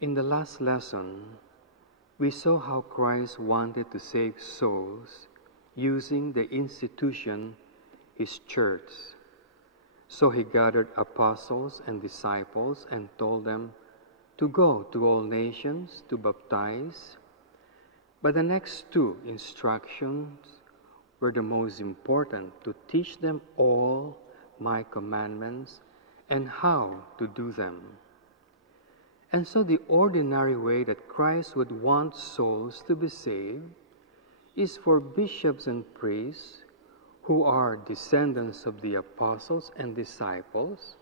In the last lesson, we saw how Christ wanted to save souls using the institution, His church. So He gathered apostles and disciples and told them to go to all nations to baptize. But the next two instructions were the most important: to teach them all my commandments and how to do them. And so the ordinary way that Christ would want souls to be saved is for bishops and priests who are descendants of the apostles and disciples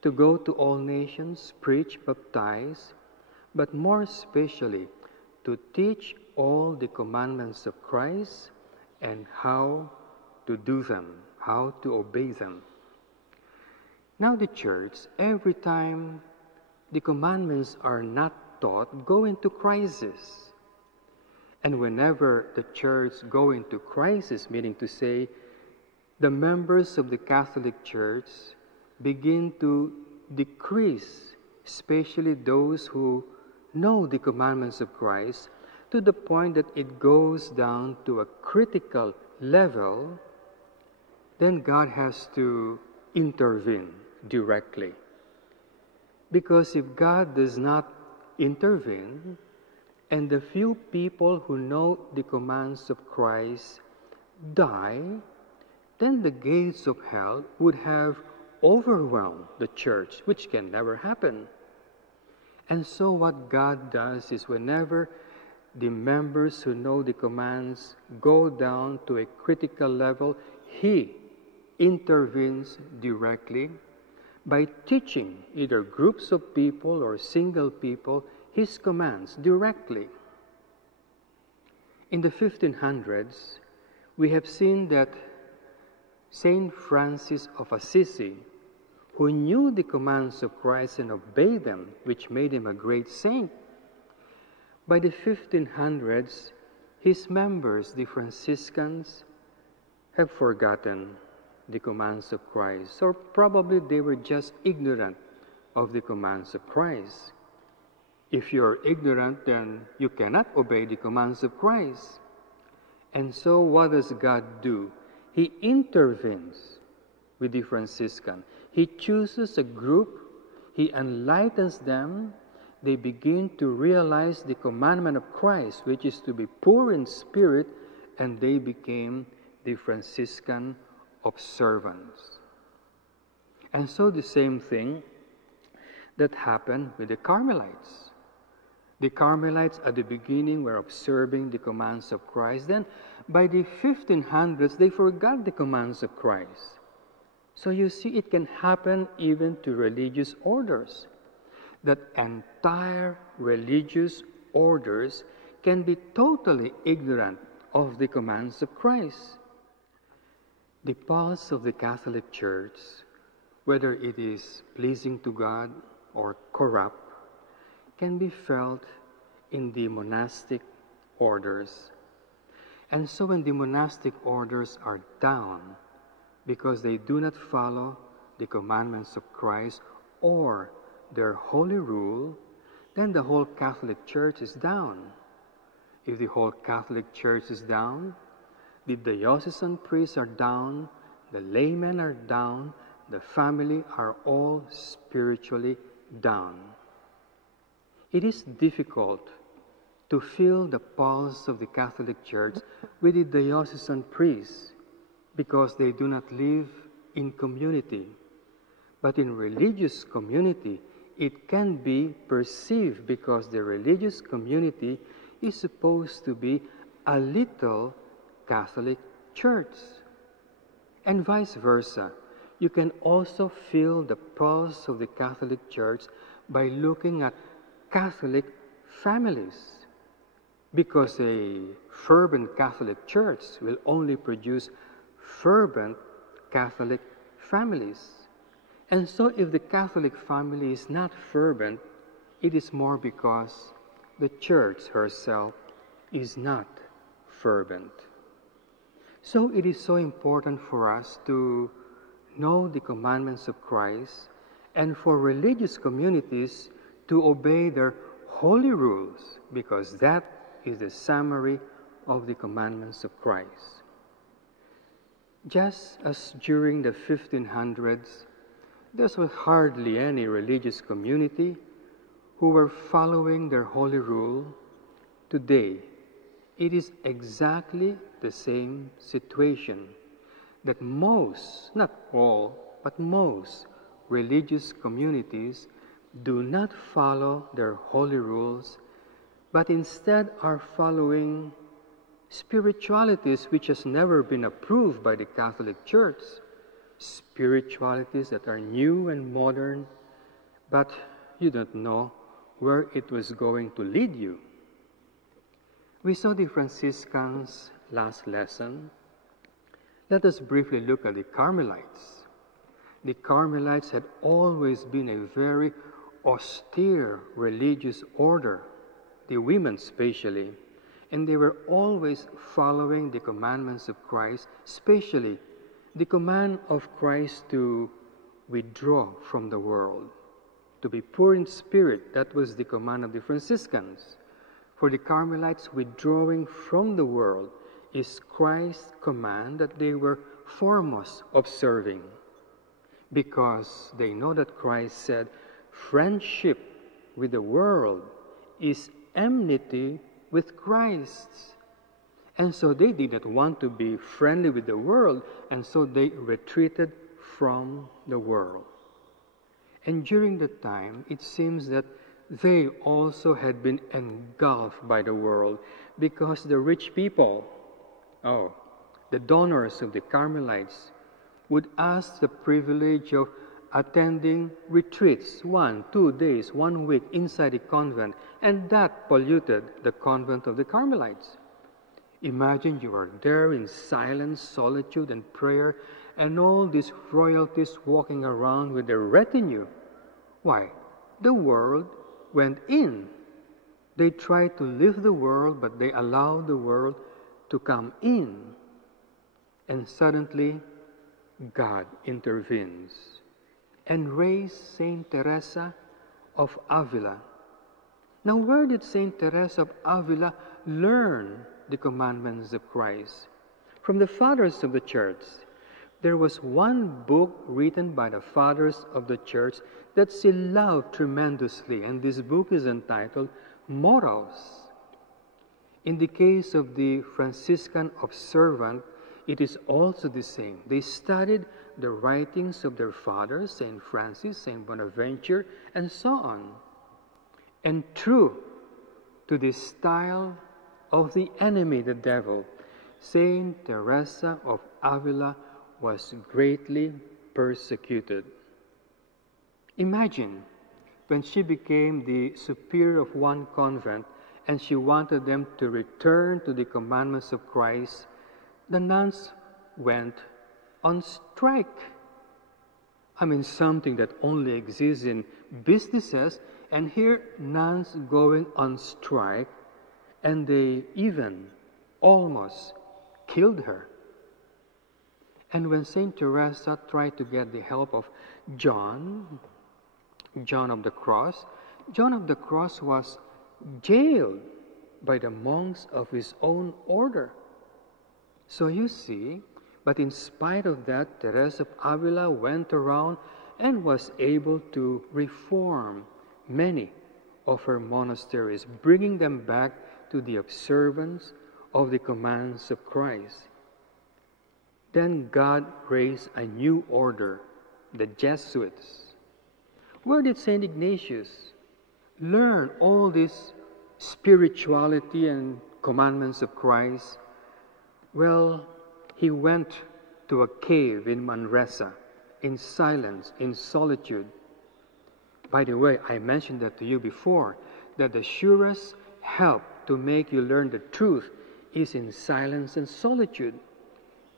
to go to all nations, preach, baptize, but more especially to teach all the commandments of Christ and how to do them, how to obey them. Now the church, every time the commandments are not taught, go into crisis. And whenever the church go into crisis, meaning to say, the members of the Catholic Church begin to decrease, especially those who know the commandments of Christ, to the point that it goes down to a critical level, then God has to intervene directly. Because if God does not intervene, and the few people who know the commands of Christ die, then the gates of hell would have overwhelmed the church, which can never happen. And so what God does is whenever the members who know the commands go down to a critical level, He intervenes directly by teaching either groups of people or single people His commands directly. In the 1500s, we have seen that Saint Francis of Assisi, who knew the commands of Christ and obeyed them, which made him a great saint, by the 1500s, his members, the Franciscans, have forgotten the commands of Christ, or probably they were just ignorant of the commands of Christ. If you're ignorant, then you cannot obey the commands of Christ. And so what does God do? He intervenes with the Franciscan. He chooses a group, He enlightens them, they begin to realize the commandment of Christ, which is to be poor in spirit, and they became the Franciscan observance. And so the same thing that happened with the Carmelites. The Carmelites at the beginning were observing the commands of Christ. Then by the 1500s, they forgot the commands of Christ. So you see, it can happen even to religious orders, that entire religious orders can be totally ignorant of the commands of Christ. The pulse of the Catholic Church, whether it is pleasing to God or corrupt, can be felt in the monastic orders. And so when the monastic orders are down because they do not follow the commandments of Christ or their holy rule, then the whole Catholic Church is down. If the whole Catholic Church is down, the diocesan priests are down, the laymen are down, the family are all spiritually down. It is difficult to feel the pulse of the Catholic Church with the diocesan priests because they do not live in community. But in religious community, it can be perceived because the religious community is supposed to be a little Catholic Church. And vice versa. you can also feel the pulse of the Catholic Church by looking at Catholic families. Because a fervent Catholic Church will only produce fervent Catholic families. And so if the Catholic family is not fervent, it is more because the Church herself is not fervent. So it is so important for us to know the commandments of Christ and for religious communities to obey their holy rules, because that is the summary of the commandments of Christ. Just as during the 1500s, there was hardly any religious community who were following their holy rule, today it is exactly the same situation, that most, not all, but most religious communities do not follow their holy rules, but instead are following spiritualities which has never been approved by the Catholic Church, spiritualities that are new and modern, but you don't know where it was going to lead you. We saw the Franciscans last lesson. Let us briefly look at the Carmelites. The Carmelites had always been a very austere religious order, the women especially, and they were always following the commandments of Christ, especially the command of Christ to withdraw from the world, to be poor in spirit. That was the command of the Franciscans. For the Carmelites, withdrawing from the world is Christ's command that they were foremost observing, because they know that Christ said, friendship with the world is enmity with Christ. And so they did not want to be friendly with the world, and so they retreated from the world. And during the time, it seems that they also had been engulfed by the world, because the rich people, the donors of the Carmelites, would ask the privilege of attending retreats 1, 2 days, 1 week inside the convent, and that polluted the convent of the Carmelites. Imagine you are there in silence, solitude, and prayer, and all these royalties walking around with their retinue. Why? The world went in. They tried to leave the world, but they allowed the world to come in. And suddenly, God intervenes and raised Saint Teresa of Avila. Now, where did Saint Teresa of Avila learn the commandments of Christ? From the fathers of the church. There was one book written by the fathers of the church that she loved tremendously, and this book is entitled Morals. In the case of the Franciscan observant, it is also the same. They studied the writings of their fathers, St. Francis, St. Bonaventure, and so on. And true to the style of the enemy, the devil, Saint Teresa of Avila was greatly persecuted. Imagine when she became the superior of one convent and she wanted them to return to the commandments of Christ, the nuns went on strike. I mean, something that only exists in businesses, and here nuns going on strike, and they even almost killed her. And when Saint Teresa tried to get the help of John of the Cross, John of the Cross was jailed by the monks of his own order. So you see, but in spite of that, Teresa of Avila went around and was able to reform many of her monasteries, bringing them back to the observance of the commands of Christ. Then God raised a new order, the Jesuits. Where did St. Ignatius learn all this spirituality and commandments of Christ? Well, he went to a cave in Manresa, in silence, in solitude. By the way, I mentioned that to you before, that the surest help to make you learn the truth is in silence and solitude.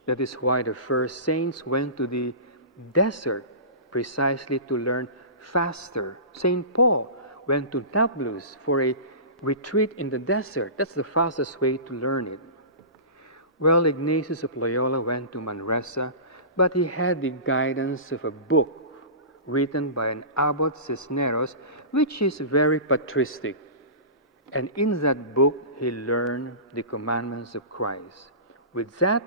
That is why the first saints went to the desert precisely to learn faster. St. Paul went to Nablus for a retreat in the desert. That's the fastest way to learn it. Well, Ignatius of Loyola went to Manresa, but he had the guidance of a book written by an Abbot Cisneros, which is very patristic. And in that book, he learned the commandments of Christ. With that,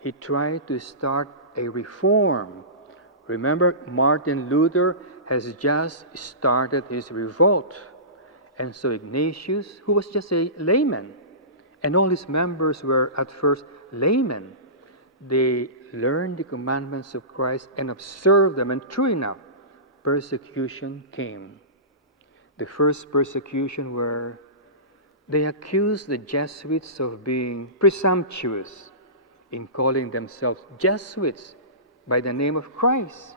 he tried to start a reform. Remember, Martin Luther has just started his revolt. And so Ignatius, who was just a layman, and all his members were at first laymen, they learned the commandments of Christ and observed them, and true enough, persecution came. The first persecution where they accused the Jesuits of being presumptuous in calling themselves Jesuits by the name of Christ,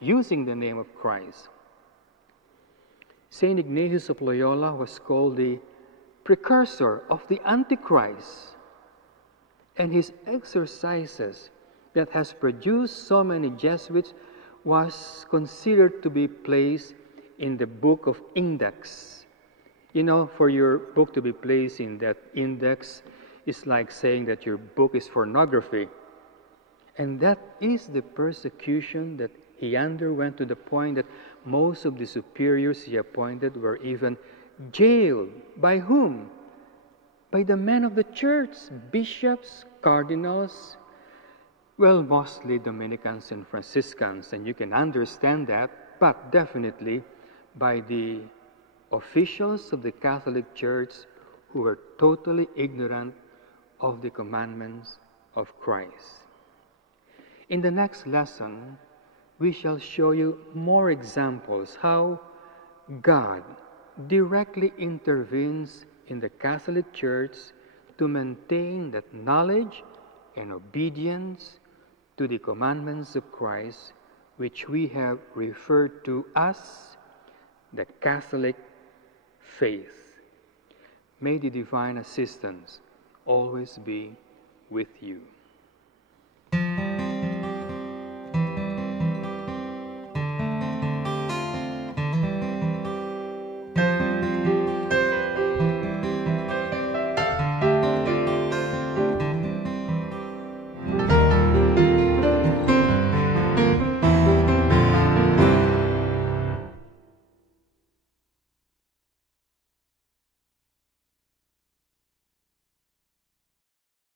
using the name of Christ. St. Ignatius of Loyola was called the precursor of the Antichrist, and his exercises that has produced so many Jesuits was considered to be placed in the book of Index. You know, for your book to be placed in that index is like saying that your book is pornography. And that is the persecution that he underwent, to the point that most of the superiors he appointed were even jailed. By whom? By the men of the church, bishops, cardinals, well, mostly Dominicans and Franciscans, and you can understand that, but definitely by the officials of the Catholic Church who were totally ignorant of the commandments of Christ. In the next lesson, we shall show you more examples how God directly intervenes in the Catholic Church to maintain that knowledge and obedience to the commandments of Christ, which we have referred to as the Catholic faith. May the divine assistance always be with you.